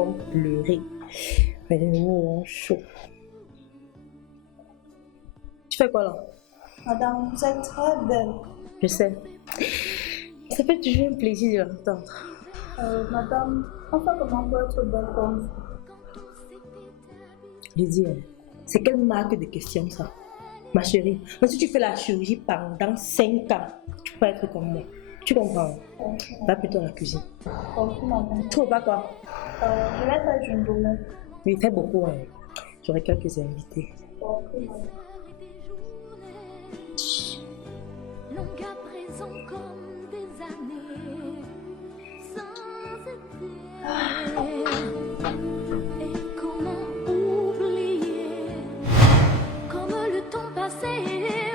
vont pleurer. Mais les mots chaud. Tu fais quoi là? Madame, vous êtes très belle. Je sais. Ça fait toujours un plaisir de l'entendre. Madame, enfin comment peut être belle comme vous? Je dis, c'est quelle marque de question ça? Ma chérie, mais si tu fais la chirurgie pendant 5 ans, tu peux être comme moi. Tu comprends? Va plutôt à la cuisine. Compris, madame. Tu veux pas quoi? Je vais faire une journée. Oui, fais beaucoup. Hein. J'aurai quelques invités. Compris, madame. Longue à présent comme des années sans été. Et comment oublier comme le temps passé,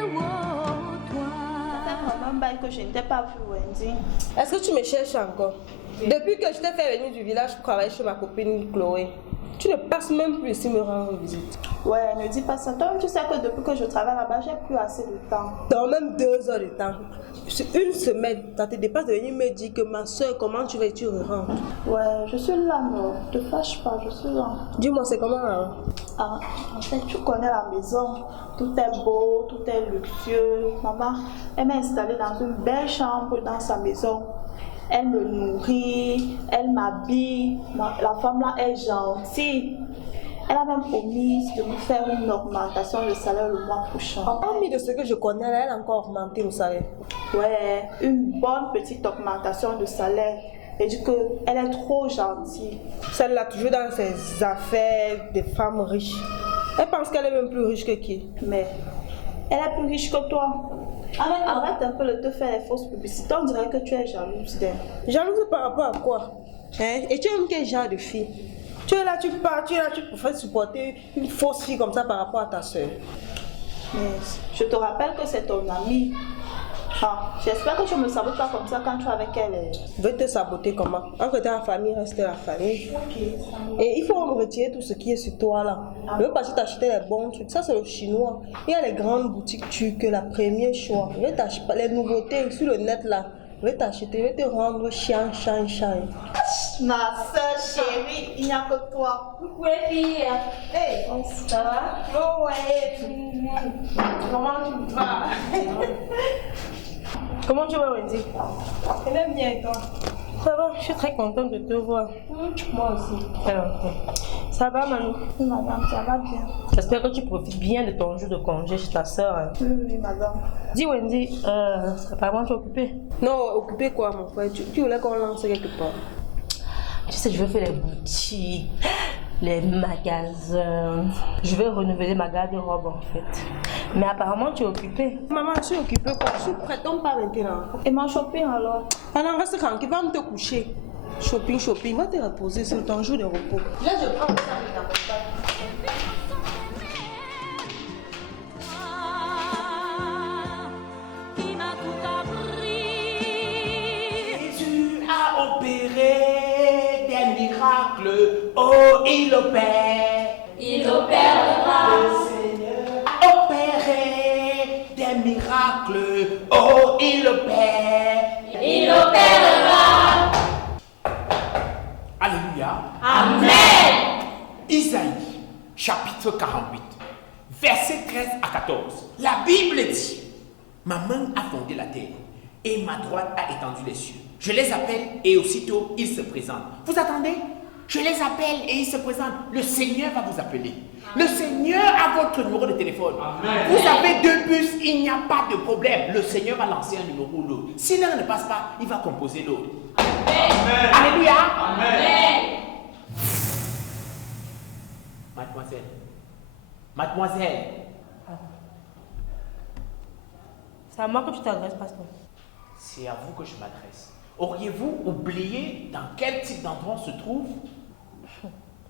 oh toi. Ça fait vraiment bail que je ne t'ai pas vu, Wendy. Est-ce que tu me cherches encore? Depuis que je t'ai fait venir du village pour travailler chez ma copine Chloé, tu ne passes même plus ici me rendre visite. Ouais, ne dis pas ça. Toi, tu sais que depuis que je travaille là-bas, j'ai plus assez de temps. Dans même 2 heures de temps. C'est une semaine, ça te dépasse de venir me dire que ma soeur, comment tu vas et tu rentres. Ouais, je suis là, non. Ne te fâche pas, je suis là. Dis-moi, c'est comment là? Ah, en fait, tu connais la maison. Tout est beau, tout est luxueux. Maman, elle m'a installée dans une belle chambre dans sa maison. Elle me nourrit, elle m'habille. La femme là est gentille. Elle a même promis de me faire une augmentation de salaire le mois prochain. Hormis de ce que je connais, là, elle a encore augmenté le salaire. Ouais, une bonne petite augmentation de salaire. Elle dit qu'elle est trop gentille. Celle-là, toujours dans ses affaires des femmes riches. Elle pense qu'elle est même plus riche que qui? Mais elle est plus riche que toi. Arrête un peu de te faire les fausses publicités. On dirait que tu es jalouse d'elle. Jalouse par rapport à quoi? Hein? Et tu aimes quel genre de fille? Tu es là, tu pars, tu es là, tu préfères supporter une fausse fille comme ça par rapport à ta soeur. Mais je te rappelle que c'est ton amie. Ah, j'espère que tu ne me sabotes pas comme ça quand tu es avec elle. Je vais te saboter comment? Entre ta famille, reste la famille. Et il faut me retirer tout ce qui est sur toi là. Je veux passer t'acheter les bons trucs. Ça, c'est le chinois. Il y a les grandes boutiques turques, la première choix. Je vais t'acheter les nouveautés sur le net là. Je vais t'acheter, je vais te rendre chiant. Ma soeur chérie, il n'y a que toi. Oui, fille. Hey, Ça va? oh ouais. Comment tu vas? Comment tu vas, Wendy? Elle est bien et toi? Ça va, je suis très contente de te voir. Moi aussi. Ça va, Manu? Oui, madame, ça va bien. J'espère que tu profites bien de ton jour de congé chez ta soeur. Hein. Oui, madame. Dis, Wendy, apparemment tu es occupée? Non, occupée quoi, mon frère? Tu voulais qu'on lance quelque part? Tu sais, je veux faire les boutiques, les magasins. Je veux renouveler ma garde-robe en fait. Mais apparemment, tu es occupée. Maman, je suis occupée quoi? Je suis prête, on part maintenant. Et ma shopping alors? Ah non, reste tranquille, va me te coucher. Shopping, va te reposer sur ton jour de repos. Là, je prends ça avec la portable. Qui m'a tout appris. Jésus a opéré des miracles, oh il opère. Il opérera. Le Seigneur a opéré des miracles, oh il opère. Il opérera. Alléluia. Amen. Isaïe, chapitre 48, versets 13 à 14. La Bible dit, ma main a fondé la terre et ma droite a étendu les cieux. Je les appelle et aussitôt ils se présentent. Vous attendez? Je les appelle et ils se présentent. Le Seigneur va vous appeler. Le Seigneur a votre numéro de téléphone. Amen. Vous avez 2 bus, il n'y a pas de problème. Le Seigneur va lancer un numéro ou l'autre. Si l'un ne passe pas, il va composer l'autre. Amen. Alléluia. Amen. Mademoiselle. C'est à moi que tu t'adresses, pasteur. C'est à vous que je m'adresse. Auriez-vous oublié dans quel type d'endroit on se trouve?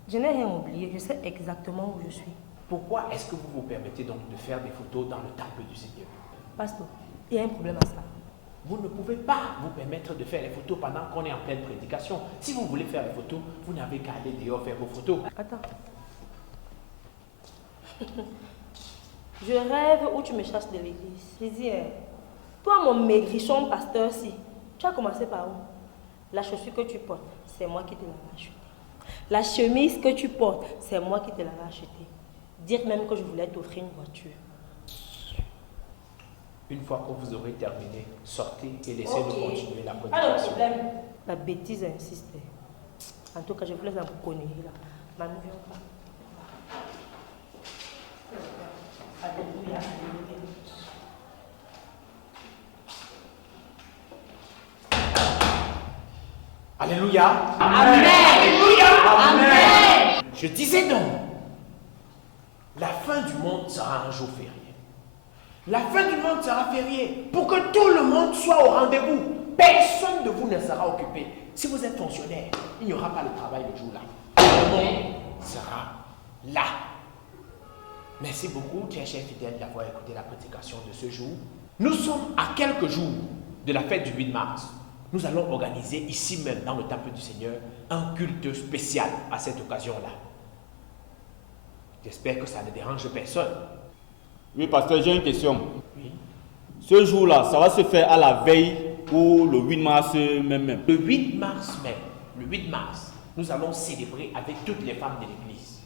Je n'ai rien oublié, je sais exactement où je suis. Pourquoi est-ce que vous vous permettez donc de faire des photos dans le temple du Seigneur? Pasteur, il y a un problème à ça. Vous ne pouvez pas vous permettre de faire les photos pendant qu'on est en pleine prédication. Si vous voulez faire les photos, vous n'avez qu'à aller dehors faire vos photos. Attends. Je rêve où tu me chasses de l'église. Je dis, toi mon maigrichon pasteur, si, tu as commencé par où? La chaussure que tu portes, c'est moi qui te l'ai achetée. La chemise que tu portes, c'est moi qui te l'avais achetée. Dire même que je voulais t'offrir une voiture. Une fois que vous aurez terminé, sortez et laissez-nous continuer la Pas de prédication. problème. La bêtise insiste. En tout cas, je vous laisse un connerie là. Maman, viens pas. Alléluia, alléluia. Alléluia. Amen. Alléluia. Amen. Je disais donc, la fin du monde sera un jour férié. La fin du monde sera férié pour que tout le monde soit au rendez-vous. Personne de vous ne sera occupé. Si vous êtes fonctionnaire, il n'y aura pas le travail le jour-là. Tout le monde sera là. Merci beaucoup, chers fidèles, d'avoir écouté la prédication de ce jour. Nous sommes à quelques jours de la fête du 8 mars. Nous allons organiser ici même, dans le temple du Seigneur, un culte spécial à cette occasion-là. J'espère que ça ne dérange personne. Oui, pasteur, j'ai une question. Oui. Ce jour-là, ça va se faire à la veille ou le 8 mars même? Le 8 mars même, le 8 mars, nous allons célébrer avec toutes les femmes de l'église.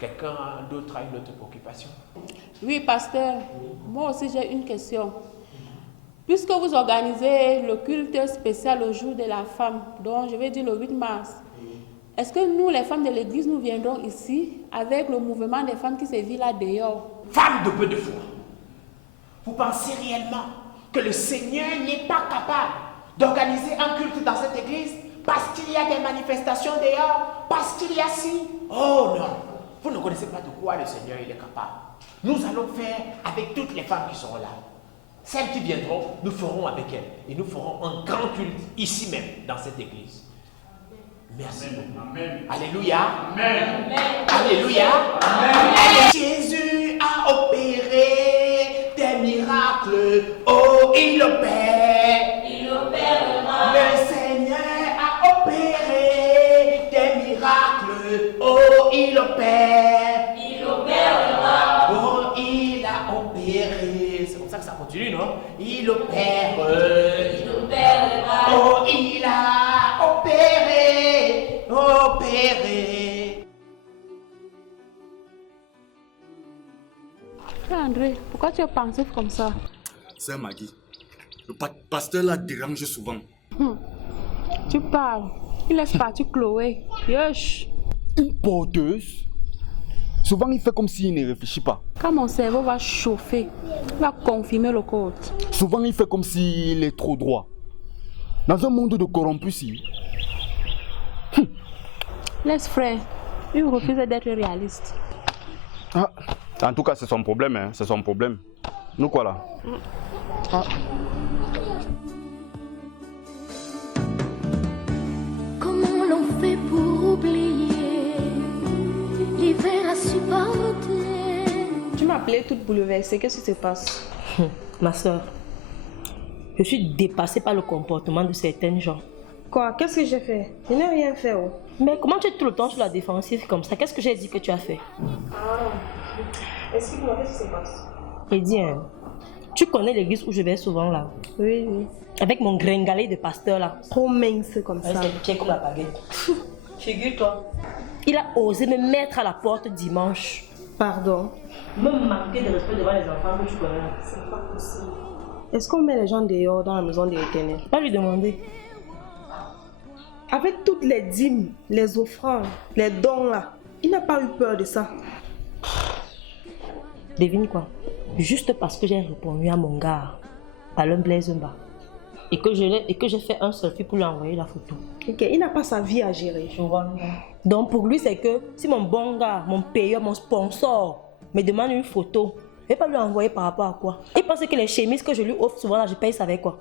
Quelqu'un d'autre a une autre préoccupation? Oui, pasteur, moi aussi j'ai une question. Puisque vous organisez le culte spécial au jour de la femme, donc je vais dire le 8 mars, est-ce que nous, les femmes de l'église, nous viendrons ici avec le mouvement des femmes qui se vit là dehors? Femme de peu de foi, vous pensez réellement que le Seigneur n'est pas capable d'organiser un culte dans cette église parce qu'il y a des manifestations dehors, parce qu'il y a ci? Oh non, vous ne connaissez pas de quoi le Seigneur il est capable. Nous allons faire avec toutes les femmes qui seront là. Celles qui viendront, nous ferons avec elles et nous ferons un grand culte ici même dans cette église. Merci beaucoup. Amen. Alléluia. Amen. Alléluia. Amen. Jésus a opéré des miracles. Oh, il opère. Il opérera. Le Seigneur a opéré des miracles. Oh, il opère. Il opérera. Oh, il a opéré. C'est comme ça que ça continue, non? Il opère. Il opérera. Oh, il a opéré. Opéré. André, pourquoi tu es pensif comme ça? Sœur Maggie, le pasteur la dérange souvent. Tu parles. Il laisse partir Chloé. Yosh. Une porteuse. Souvent il fait comme s'il ne réfléchit pas. Quand mon cerveau va chauffer, il va confirmer le code. Souvent il fait comme s'il est trop droit. Dans un monde de corrompus ici. Laisse frère. Il refuse d'être réaliste. Ah, en tout cas c'est son problème, hein. C'est son problème. Nous quoi là? Comment l'on fait pour oublier l'hiver à supporter? Tu m'as appelée toute bouleversée, qu'est-ce qui se passe? Ma soeur, je suis dépassée par le comportement de certaines gens. Quoi? Qu'est-ce que j'ai fait? Je n'ai rien fait. Oh. Mais comment tu es tout le temps sur la défensive comme ça? Qu'est-ce que j'ai dit que tu as fait? Explique-moi, qu'est-ce qui se passe? Et dis, hein, tu connais l'église où je vais souvent là? Oui, oui. Avec mon gringalet de pasteur là. Trop mince comme ça. Avec ses pieds comme la baguette. Figure-toi. Il a osé me mettre à la porte dimanche. Pardon. Me manquer de respect devant les enfants que tu connais. C'est pas possible. Est-ce qu'on met les gens dehors dans la maison de l'Éternel? Va lui demander. Avec toutes les dîmes, les offrandes, les dons là, il n'a pas eu peur de ça. Devine quoi? Juste parce que j'ai répondu à mon gars, Alain Blaisumba, et que j'ai fait un selfie pour lui envoyer la photo. Ok, il n'a pas sa vie à gérer. Donc pour lui, c'est que si mon bon gars, mon payeur, mon sponsor me demande une photo, je ne vais pas lui envoyer par rapport à quoi? Il pense que les chemises que je lui offre souvent là, je paye ça avec quoi?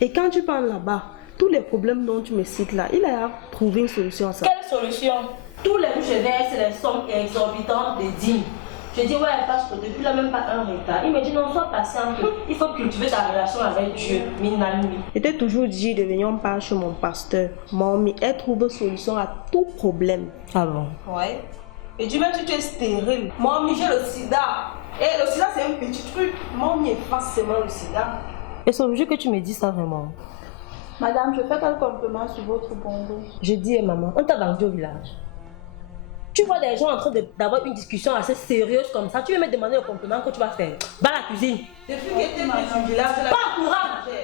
Et quand tu parles là-bas, tous les problèmes dont tu me cites là, il a trouvé une solution à ça. Quelle solution? Tous les jours, je verse les sommes exorbitantes de dîmes. Je dis, ouais, parce que depuis là, même pas un retard. Il me dit, non, sois patiente. Il faut cultiver ta relation avec Dieu. Minalmi. Je t'ai toujours dit de venir en parler chez mon pasteur. Mamie, elle trouve solution à tout problème. Ah bon? Ouais. Et dis même si tu es stérile. Mamie, j'ai le sida. Et le sida, c'est un petit truc. Mamie, efface seulement le sida. Et c'est obligé que tu me dis ça vraiment. Madame, je fais quel compliment sur votre bon dos? Je dis, maman, on t'a vendu au village. Tu vois des gens en train d'avoir une discussion assez sérieuse comme ça, tu veux me demander le compliment que tu vas faire. Va à la cuisine. Depuis que tu es du village, pas courage.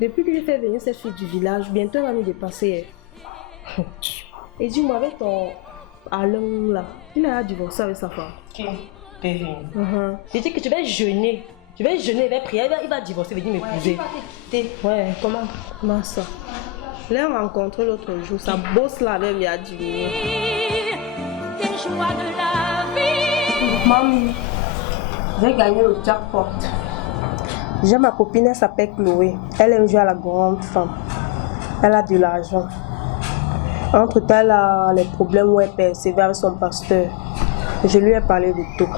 Depuis que je fais venir cette fille du village, bientôt elle va nous dépasser. Et dis-moi, avec ton Alain là, il a divorcé avec sa femme. Qui? Je dis que tu vas jeûner. Tu vas jeûner, il va prier, il va divorcer, il va venir m'épouser. Ouais, comment ça? Je l'ai rencontré l'autre jour, sa bosse là même, il a diminué. Mamie, j'ai gagné le jackpot. J'ai ma copine, elle s'appelle Chloé. Elle aime jouer à la grande femme. Elle a de l'argent. Entre-temps, elle a les problèmes où elle persévère avec son pasteur. Je lui ai parlé de tout.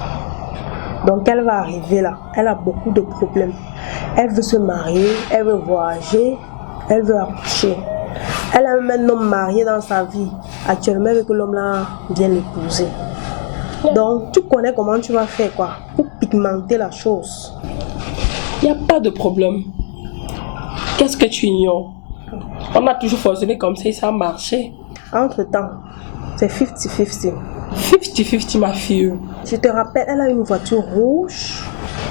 Donc elle va arriver là. Elle a beaucoup de problèmes. Elle veut se marier, elle veut voyager, elle veut accoucher. Elle a même un homme marié dans sa vie. Actuellement, elle veut que l'homme là vienne l'épouser. Donc tu connais comment tu vas faire quoi pour pigmenter la chose. Il n'y a pas de problème. Qu'est-ce que tu ignores? On a toujours fonctionné comme ça et ça a marché. Entre-temps, c'est 50-50. 50-50 ma fille. Je te rappelle, elle a une voiture rouge.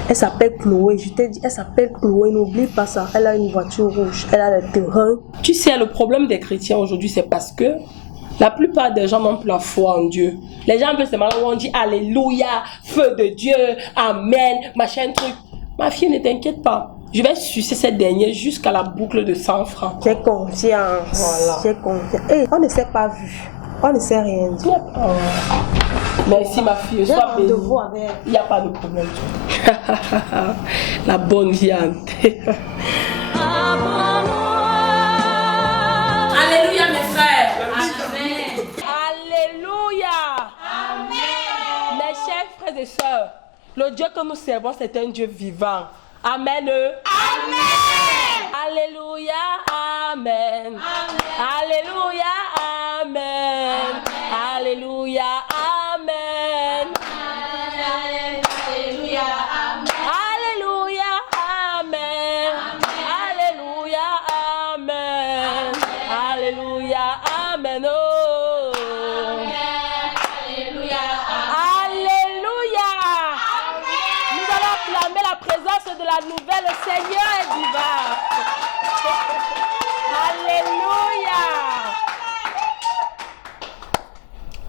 Elle s'appelle Chloé. Je t'ai dit, elle s'appelle Chloé. N'oublie pas ça. Elle a une voiture rouge. Elle a le terrain. Tu sais, le problème des chrétiens aujourd'hui, c'est parce que la plupart des gens n'ont plus la foi en Dieu. Les gens veulent seulement où on dit Alléluia, feu de Dieu, Amen, machin truc. Ma fille, ne t'inquiète pas. Je vais sucer cette dernière jusqu'à la boucle de 100 francs. J'ai confiance. Voilà. J'ai confiance. Hey, on ne s'est pas vu. On ne sait rien dire. Merci ma fille. Sois bénie. Il n'y a pas de problème. La bonne viande. Alléluia mes frères. Amen. Alléluia. Amen. Mes chers frères et sœurs, le Dieu que nous servons, c'est un Dieu vivant. Amen. Amen. Alléluia. Amen. Alléluia. Amen. Alléluia. Amen. Alléluia. Alléluia. Amen. Alléluia. Amen. Alléluia. Amen. Oh. Alléluia. Alléluia. Nous allons acclamer la présence de la nouvelle. Le Seigneur est vivant. Alléluia.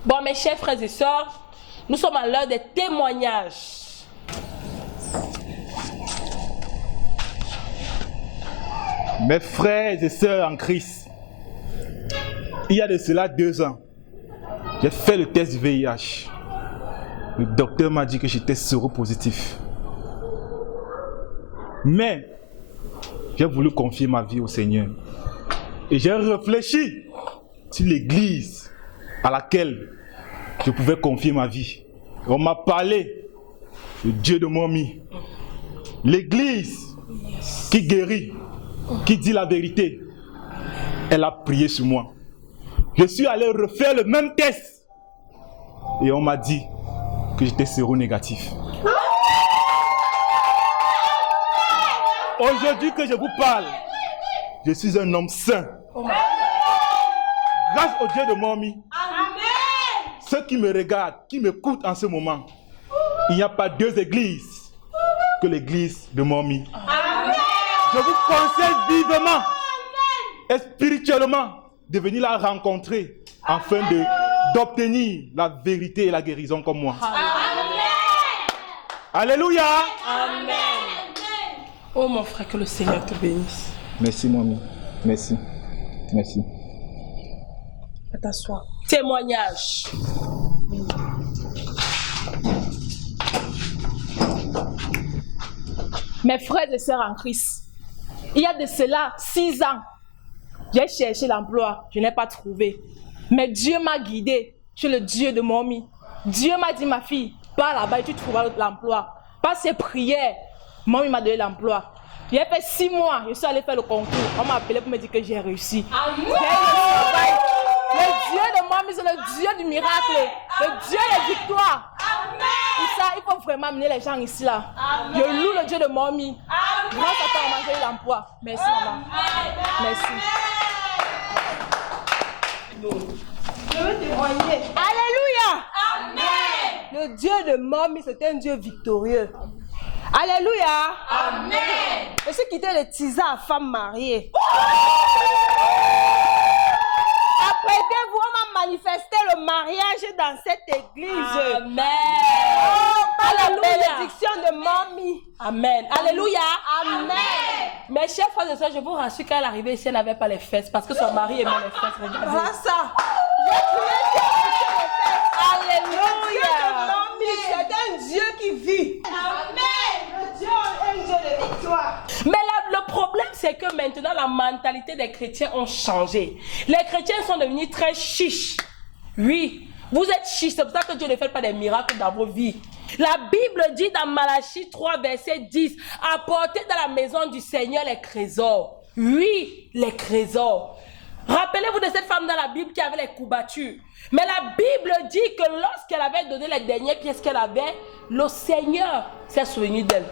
Bon, mes chers frères et sœurs, nous sommes à l'heure des témoignages. Mes frères et sœurs en Christ, il y a de cela 2 ans, j'ai fait le test du VIH. Le docteur m'a dit que j'étais séropositif. Mais j'ai voulu confier ma vie au Seigneur. Et j'ai réfléchi sur l'église à laquelle je pouvais confier ma vie. On m'a parlé du Dieu de Momi. L'église qui guérit, qui dit la vérité. Elle a prié sur moi. Je suis allé refaire le même test. Et on m'a dit que j'étais séronégatif. Aujourd'hui que je vous parle, je suis un homme sain. Grâce au Dieu de Momi. Ceux qui me regardent, qui m'écoutent en ce moment, il n'y a pas 2 églises que l'église de Momi. Je vous conseille vivement et spirituellement de venir la rencontrer afin d'obtenir la vérité et la guérison comme moi. Alléluia. Amen. Oh mon frère, que le Seigneur te bénisse. Merci Momi. Merci. Merci. À t'asseoir. Témoignage. Mes frères et sœurs en Christ, il y a de cela 6 ans, j'ai cherché l'emploi, je n'ai pas trouvé. Mais Dieu m'a guidé chez le Dieu de Momi. Dieu m'a dit, ma fille, pars là-bas et tu trouveras l'emploi. Par ses prières, Momi m'a donné l'emploi. J'ai fait 6 mois, je suis allée faire le concours. On m'a appelé pour me dire que j'ai réussi. Amen. Le Dieu de Momi, c'est le Dieu du miracle, le Dieu des victoires. Amen. Pour ça, il faut vraiment vraiment amené les gens ici là. Je loue le Dieu de Mommy. Grâce à toi, on a eu l'emploi. Merci, maman. Merci. Je veux témoigner. Alléluia. Amen. Le Dieu de Mommy, c'est un Dieu victorieux. Alléluia. Amen. Je suis quitté le tisa à femme mariée. Apprêtez-vous, on m'a manifesté le mariage dans cette église. Amen. Oh, par la Alléluia. bénédiction de Mommy. Amen. Alléluia. Amen. Mes chers frères et sœurs, je vous rassure qu'elle est arrivée ici, elle n'avait pas les fesses parce que son mari aimait les fesses. Regardez. Voilà ça. Alléluia. C'est un Dieu qui vit. Amen. Le Dieu est un Dieu de victoire. Mais le problème, c'est que maintenant, la mentalité des chrétiens ont changé. Les chrétiens sont devenus très chiches. Oui, vous êtes chiches. C'est pour ça que Dieu ne fait pas des miracles dans vos vies. La Bible dit dans Malachie 3, verset 10, apportez dans la maison du Seigneur les trésors. Oui, les trésors. Rappelez-vous de cette femme dans la Bible qui avait les courbatures. Mais la Bible dit que lorsqu'elle avait donné les dernières pièces qu'elle avait, le Seigneur s'est souvenu d'elle.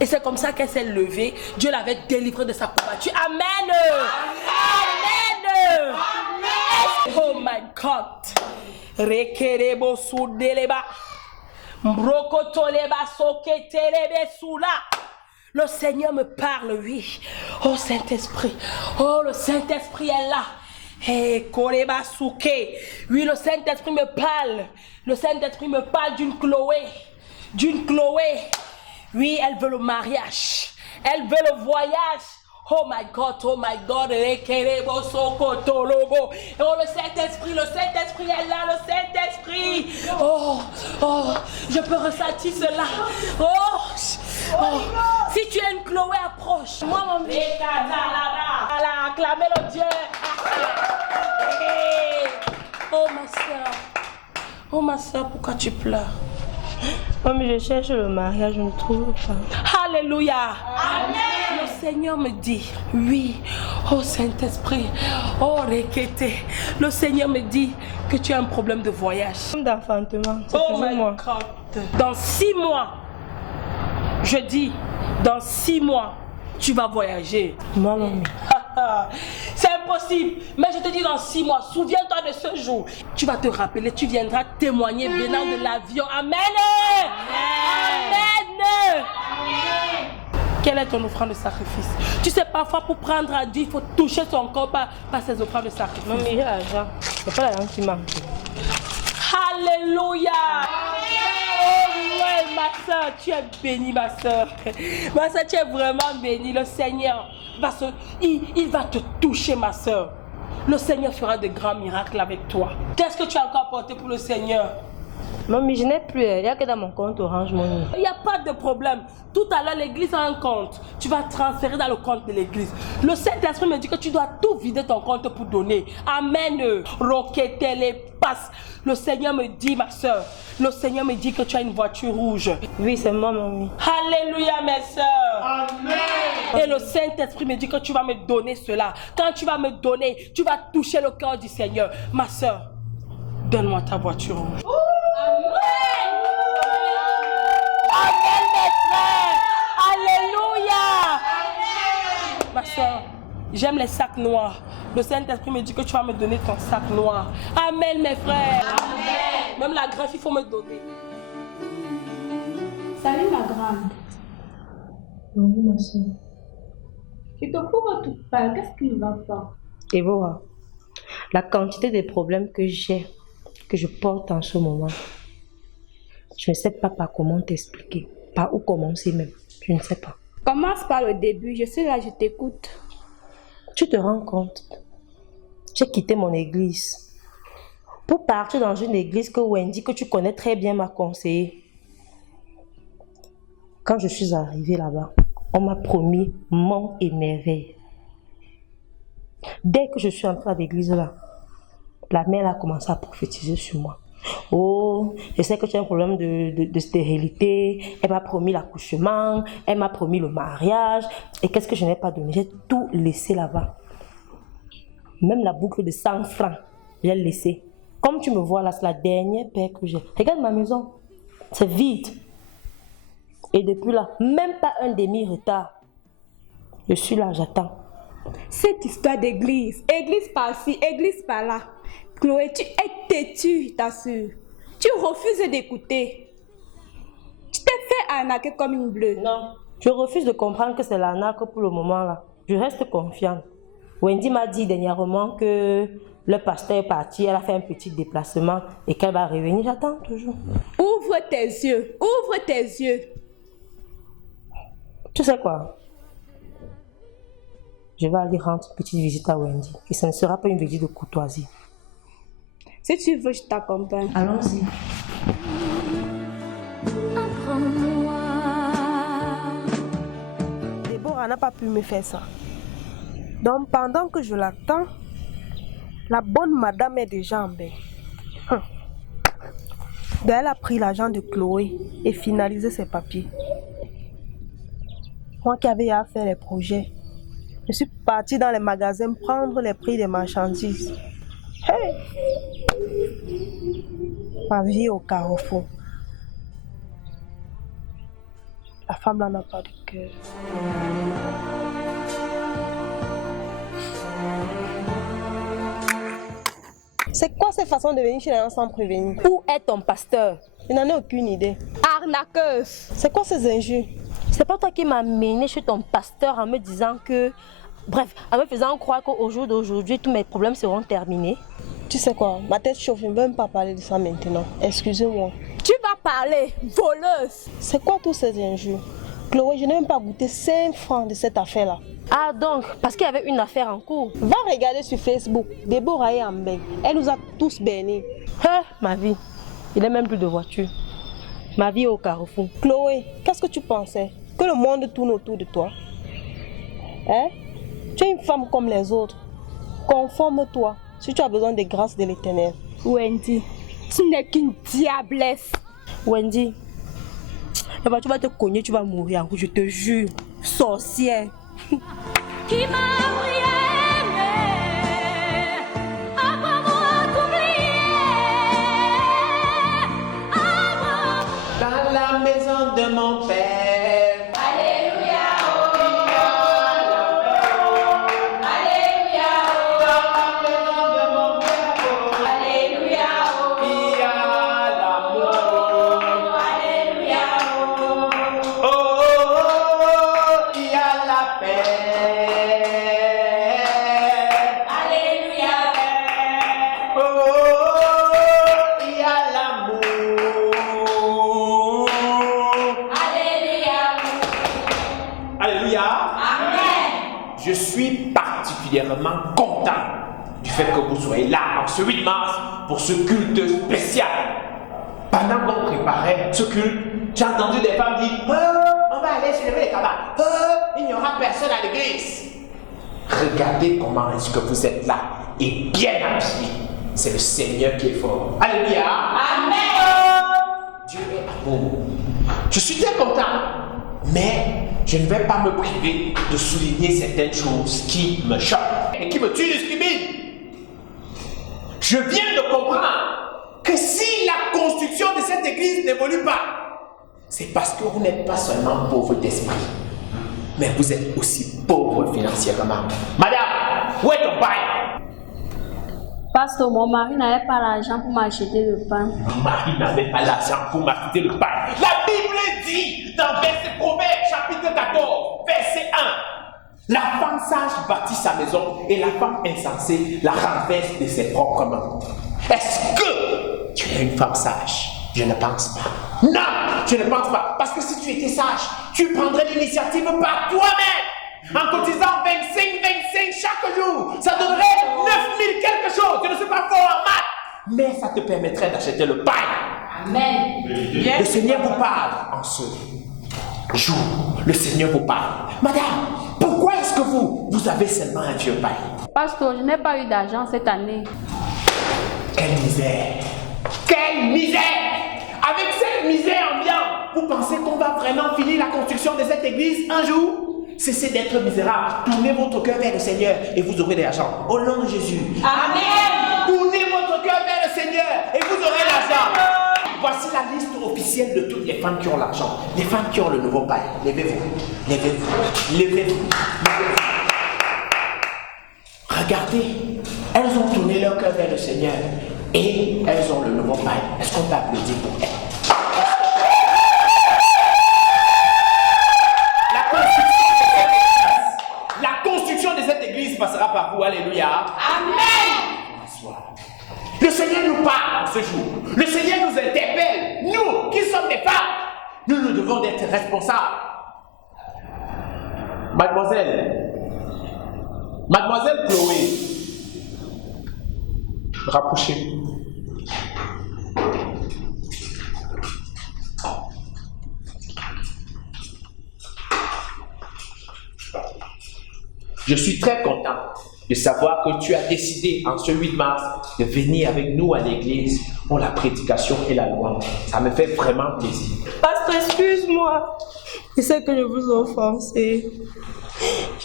Et c'est comme ça qu'elle s'est levée. Dieu l'avait délivrée de sa courbature. Amen. Amen. Amen. Oh my God. Rekerebo soudeleba. Mbrokotoleba soketelebe soula. Le Seigneur me parle, oui. Oh Saint-Esprit. Oh, le Saint-Esprit est là. Hey, Koreba Souke. Oui, le Saint-Esprit me parle. Le Saint-Esprit me parle d'une Chloé. D'une Chloé. Oui, elle veut le mariage. Elle veut le voyage. Oh my God, oh my God. Rekerebo sokotolobo. Oh, le Saint-Esprit est là, le Saint-Esprit. Oh, oh, je peux ressentir cela. Oh, oh. Si tu es une Chloé, approche. Moi, mon Dieu. Allez, acclamez le Dieu. Oh, ma soeur. Oh, ma soeur, pourquoi tu pleures? Comme je cherche le mariage, je ne trouve pas. Alléluia. Amen. Le Seigneur me dit, oui, oh Saint-Esprit, oh Rekete, le Seigneur me dit que tu as un problème de voyage. D'enfantement, c'est oh toujours moi. God. Dans 6 mois, je dis, dans 6 mois, tu vas voyager. Moi, maman. C'est impossible. Mais je te dis dans 6 mois, souviens-toi de ce jour. Tu vas te rappeler, tu viendras témoigner venant de l'avion. Amen. Amen. Quelle est ton offrande de sacrifice? Tu sais, parfois pour prendre à Dieu, il faut toucher son corps par ses offrandes de sacrifice. Non, mais j'ai l'argent. C'est pas l'argent qui manque. Alléluia. Oh ouais, ma soeur, tu es bénie, ma soeur. Ma soeur, tu es vraiment bénie. Le Seigneur il va te toucher, ma soeur. Le Seigneur fera de grands miracles avec toi. Qu'est-ce que tu as encore apporté pour le Seigneur? Maman, je n'ai plus. Il n'y a que dans mon compte Orange Money. Il n'y a pas de problème. Tout à l'heure, l'église a un compte. Tu vas transférer dans le compte de l'église. Le Saint-Esprit me dit que tu dois tout vider ton compte pour donner. Amen. Roquette les passes. Le Seigneur me dit, ma soeur, le Seigneur me dit que tu as une voiture rouge. Oui, c'est moi, mamie. Alléluia, mes soeurs. Amen. Et le Saint-Esprit me dit que tu vas me donner cela. Quand tu vas me donner, tu vas toucher le cœur du Seigneur. Ma soeur, donne-moi ta voiture rouge. Amen, mes frères. Alléluia. Amen. Ma soeur, j'aime les sacs noirs. Le Saint-Esprit me dit que tu vas me donner ton sac noir. Amen, mes frères. Amen. Même la greffe, il faut me donner. Salut ma grande. Bonjour, ma soeur. Tu te couvres toute pâle. Qu'est-ce qui ne va pas? Et voilà. La quantité de problèmes que j'ai, que je porte en ce moment. Je ne sais pas par comment t'expliquer, par où commencer même. Je ne sais pas. Commence par le début. Je suis là, je t'écoute. Tu te rends compte? J'ai quitté mon église pour partir dans une église que Wendy, que tu connais très bien, m'a conseillé. Quand je suis arrivée là-bas, on m'a promis monts et merveilles. Dès que je suis entrée à l'église là, la mère a commencé à prophétiser sur moi. Oh, je sais que tu as un problème de stérilité. Elle m'a promis l'accouchement, elle m'a promis le mariage. Et qu'est-ce que je n'ai pas donné? J'ai tout laissé là-bas. Même la boucle de 100 francs, j'ai laissé. Comme tu me vois là, c'est la dernière paire que j'ai. Regarde ma maison, c'est vide. Et depuis là, même pas un demi-retard. Je suis là, j'attends. Cette histoire d'église, église par-ci, église par-là. Chloé, tu es têtue, je t'assure. Tu refuses d'écouter. Tu t'es fait arnaquer comme une bleue. Non, je refuse de comprendre que c'est l'arnaque pour le moment là. Je reste confiante. Wendy m'a dit dernièrement que le pasteur est parti, elle a fait un petit déplacement et qu'elle va revenir. J'attends toujours. Ouvre tes yeux, ouvre tes yeux. Tu sais quoi? Je vais aller rendre une petite visite à Wendy. Et ce ne sera pas une visite de courtoisie. Si tu veux, je t'accompagne. Allons-y. Apprends-moi. Déborah n'a pas pu me faire ça. Donc pendant que je l'attends, la bonne madame est déjà en bain. Donc elle a pris l'argent de Chloé et finalisé ses papiers. Moi qui avais à faire les projets, je suis partie dans les magasins prendre les prix des marchandises. Hey! Ma vie au carrefour. La femme là n'a pas de cœur. C'est quoi cette façon de venir chez les gens sans prévenir? Où est ton pasteur? Je n'en ai aucune idée. Arnaqueuse. C'est quoi ces injures? C'est pas toi qui m'as mené chez ton pasteur en me disant que... Bref, en me faisant croire qu'au jour d'aujourd'hui, tous mes problèmes seront terminés. Tu sais quoi? Ma tête chauffe, je ne veux même pas parler de ça maintenant. Excusez-moi. Tu vas parler, voleuse. C'est quoi tous ces injures? Chloé, je n'ai même pas goûté 5 francs de cette affaire-là. Ah donc, parce qu'il y avait une affaire en cours. Va regarder sur Facebook. Déborah est en bain. Elle nous a tous baignés. Ma vie, il n'est même plus de voiture. Ma vie est au carrefour. Chloé, qu'est-ce que tu pensais? Que le monde tourne autour de toi? Hein? Tu es une femme comme les autres. Conforme-toi si tu as besoin des grâces de l'Éternel. Wendy, tu n'es qu'une diablesse. Wendy, tu vas te cogner, tu vas mourir. Je te jure. Sorcière. Qui m'a aimé, apprends-moi t'oublier. Dans la maison de mon père. Je suis particulièrement content du fait que vous soyez là en ce 8 mars pour ce culte spécial. Pendant qu'on préparait ce culte, j'ai entendu des femmes dire on va aller soulever les cabanes. Il n'y aura personne à l'église. Regardez comment est-ce que vous êtes là et bien habillés. C'est le Seigneur qui est fort. Alléluia. Amen. Dieu est amour. Je suis très content. Mais je ne vais pas me priver de souligner certaines choses qui me choquent et qui me tuent le stupide. Je viens de comprendre que si la construction de cette église n'évolue pas, c'est parce que vous n'êtes pas seulement pauvre d'esprit, mais vous êtes aussi pauvre financièrement. Madame, où est ton pain? Pasteur, mon mari n'avait pas l'argent pour m'acheter le pain. Mon mari n'avait pas l'argent pour m'acheter le pain. La Bible dit dans Proverbe chapitre 14, verset 1. La femme sage bâtit sa maison et la femme insensée la renverse de ses propres mains. Est-ce que tu es une femme sage? Je ne pense pas. Non, je ne pense pas. Parce que si tu étais sage, tu prendrais l'initiative par toi-même. En cotisant 25 chaque jour, ça donnerait 9000 quelque chose. Je ne suis pas fort en maths, mais ça te permettrait d'acheter le pain. Amen. Le Seigneur vous parle en ce jour. Le Seigneur vous parle. Madame, pourquoi est-ce que vous avez seulement un vieux pain? Pasteur, je n'ai pas eu d'argent cette année. Quelle misère! Quelle misère! Avec cette misère ambiante, vous pensez qu'on va vraiment finir la construction de cette église un jour? Cessez d'être misérable. Tournez votre cœur vers le Seigneur et vous aurez de l'argent. Au nom de Jésus. Amen. Tournez votre cœur vers le Seigneur et vous aurez l'argent. voici la liste officielle de toutes les femmes qui ont l'argent. Les femmes qui ont le nouveau bail. Levez-vous, levez-vous, levez-vous. Regardez, elles ont tourné leur cœur vers le Seigneur et elles ont le nouveau bail. Est-ce qu'on peut applaudir pour elles? La construction de cette église passera par vous. Alléluia. Amen. Le Seigneur nous parle en ce jour. Le Seigneur nous interpelle. Nous qui sommes des femmes, nous devons être responsables. Mademoiselle Chloé, rapprochez. Je suis très content de savoir que tu as décidé en ce 8 mars de venir avec nous à l'église pour la prédication et la louange. Ça me fait vraiment plaisir. Pasteur, excuse-moi. Je sais que je vous ai offensé.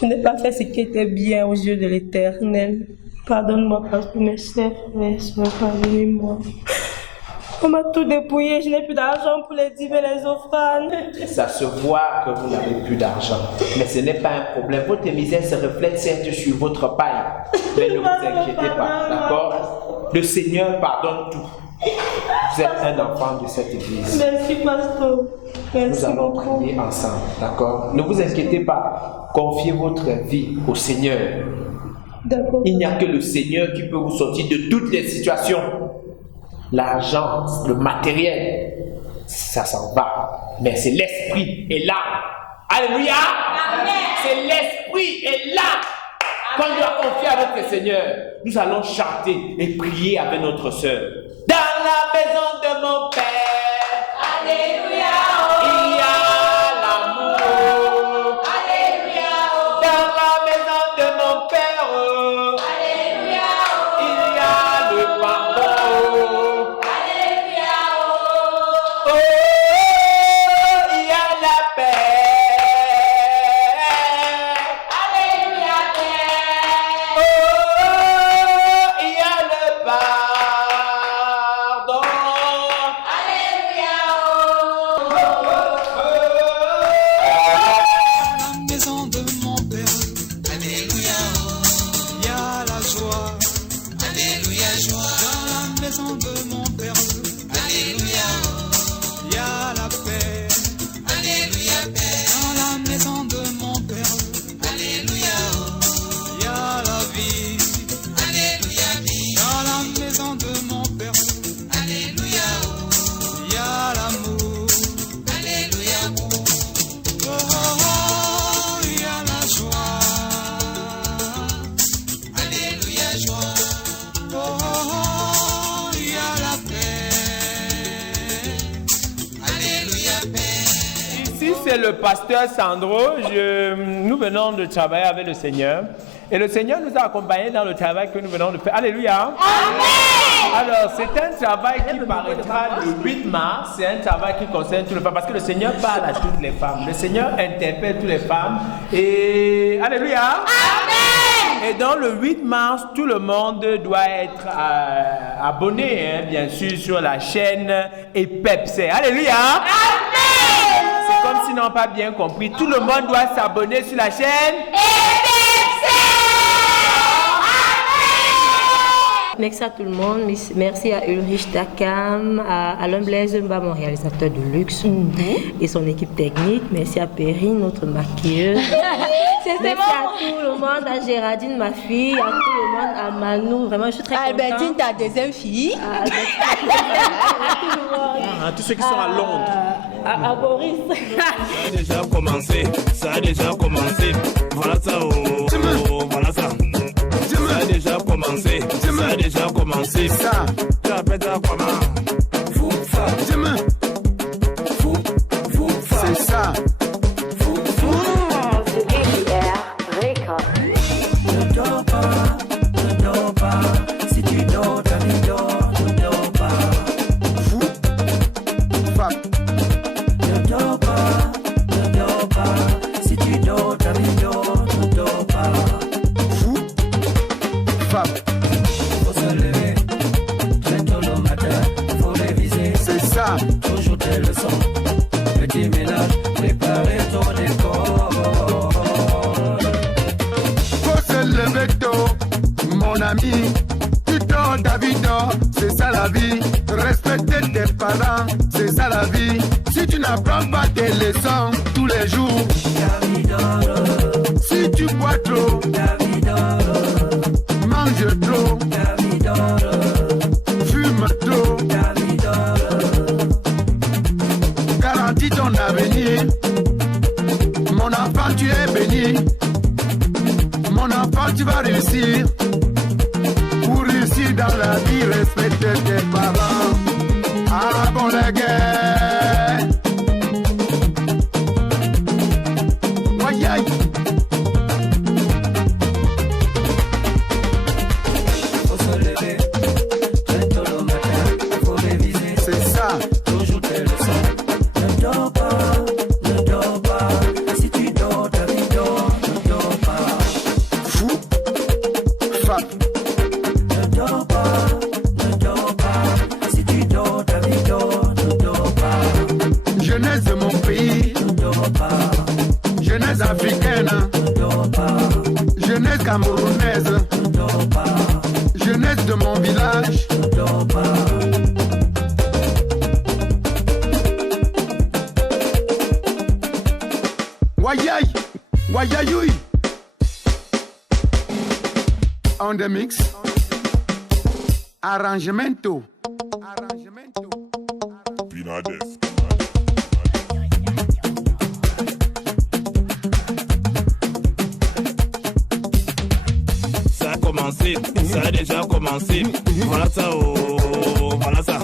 Je n'ai pas fait ce qui était bien aux yeux de l'Éternel. Pardonne-moi, pasteur, mes chers frères, pardonnez-moi. On m'a tout dépouillé, je n'ai plus d'argent pour les dîmes et les offrandes. Ça se voit que vous n'avez plus d'argent. Mais ce n'est pas un problème. Votre misère se reflète certes sur votre paille. Mais ne vous inquiétez pas, d'accord? Le Seigneur pardonne tout. Vous êtes un enfant de cette église. Merci, pasteur. Merci Nous allons beaucoup. prier ensemble, d'accord? Ne vous inquiétez pas. Confiez votre vie au Seigneur. D'accord. Il n'y a que le Seigneur qui peut vous sortir de toutes les situations. L'argent, le matériel, ça s'en va. Mais c'est l'esprit et l'âme. Alléluia. Amen. C'est l'esprit et l'âme. Quand nous avons confié à notre Seigneur, nous allons chanter et prier avec notre sœur. Dans la maison de mon Père, alléluia, il y a l'amour. Alléluia. Dans la maison de mon Père, alléluia, il y a le pardon. Alléluia. Oh, il y a la paix. Alléluia. Oh, il y a le pardon. Alléluia. La maison de mon Père, alléluia, il y a la joie, alléluia, joie. Dans la maison de mon Père, alléluia, il y a la paix, alléluia, paix. Dans la maison de mon Père, alléluia, il y a la vie, alléluia, vie. Dans la maison de mon Père, alléluia, il y a l'amour, alléluia, amour. Oh, oh, oh, il y a la joie. Alléluia, joie. Oh, oh, oh, il y a la paix. Alléluia, paix. Ici, c'est le pasteur Sandro. Nous venons de travailler avec le Seigneur. Et le Seigneur nous a accompagnés dans le travail que nous venons de faire. Alléluia. Amen. Alors, c'est un travail qui paraîtra le 8 mars. C'est un travail qui concerne toutes les femmes. Parce que le Seigneur parle à toutes les femmes. Le Seigneur interpelle toutes les femmes. Et Alléluia. Amen. Et dans le 8 mars, tout le monde doit être abonné, bien sûr, sur la chaîne EPEPC. Alléluia. Amen. C'est comme s'ils n'ont pas bien compris. Tout le monde doit s'abonner sur la chaîne Merci à tout le monde. Merci à Ulrich Takam, à Alain Blaise Mba, mon réalisateur de luxe, et son équipe technique. Merci à Perrine, notre maquilleuse. Merci à tout le monde, à Géraldine, ma fille, à tout le monde, à Manou. Vraiment, je suis très contente. Albertine, ta deuxième fille. À tout le monde. À tous ceux qui sont à Londres. À Boris. Ça a déjà commencé, ça a déjà commencé. Voilà ça, oh, voilà ça. Ça a déjà commencé, ça a déjà commencé. Ça, tu appelles ça comment? Fou, ça. Demain. Fou, ça. C'est ça. Fou, fou. Ne dors pas. Si tu dors, ta vie dort, ne dors pas. Fou, ne dors pas. Si tu dors, ta vie dort, ne dors pas. Fou, faut se lever, très tôt le matin, faut réviser. C'est ça. tes leçons. Petit ménage, préparez ton école. Faut se lever tôt, mon ami. Tu dors, David dort, c'est ça la vie. Respecter tes parents, c'est ça la vie. Si tu n'apprends pas tes leçons tous les jours, si tu bois trop, mange trop, fume trop, garantis ton avenir. Mon enfant, tu es béni. Mon enfant, tu vas réussir. Pour réussir dans la vie, respecte tes parents. À la bonne guerre. Aïe aïe. Faut se lever, très tôt le matin, faut réviser. C'est ça. Toujours tes leçons. Ne dors pas, ne dors pas. Si tu dors, ta vie dort, ne dors pas. Fou. Fa. Ne dors pas, ne dors pas. Si tu dors, ta vie dort, ne dors pas. Jeunesse de mon pays. Ne dors pas. Jeunesse africaine. Ne dors pas. Jeunesse camerounaise. Ne dors pas. Jeunesse de mon village. Ne dors pas. Wayay, wayayoui. On the mix. Arrangemento. Pinades. Ça a commencé, ça a déjà commencé. Voilà ça, oh, voilà ça.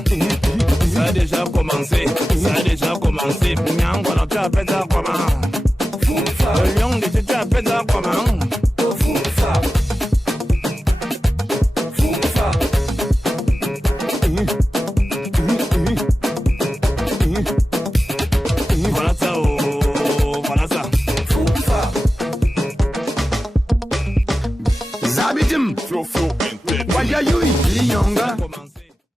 Ça a déjà commencé, ça a déjà commencé. Nyang, voilà, tu as peine à comment. Le lion, tu as peine à comment.